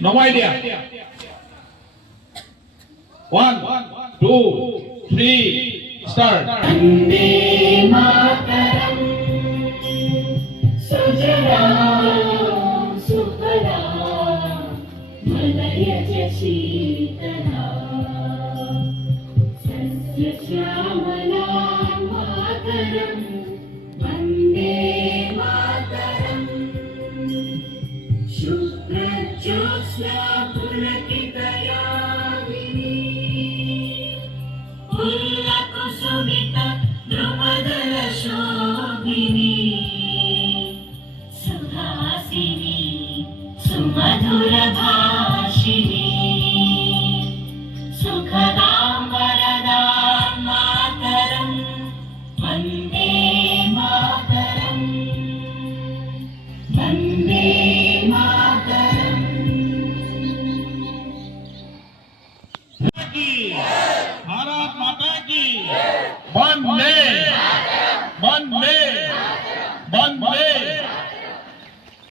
No idea. 1, 2, 3, start. Vande Mataram सुजलां सुफलां मलयज शीतलां सस्यश्यामलां मातरम् वन्दे मातरम् शुभ्रज्योत्स्ना पुलकितयामिनी कुसुमित द्रुमदल शोभिनी सुहासिनी सुमधुर भाषिणी सुखदां वरदां मातरम् वन्दे मातरम् वन्दे मातरम्। भारत माता की वंदे वंदे वंदे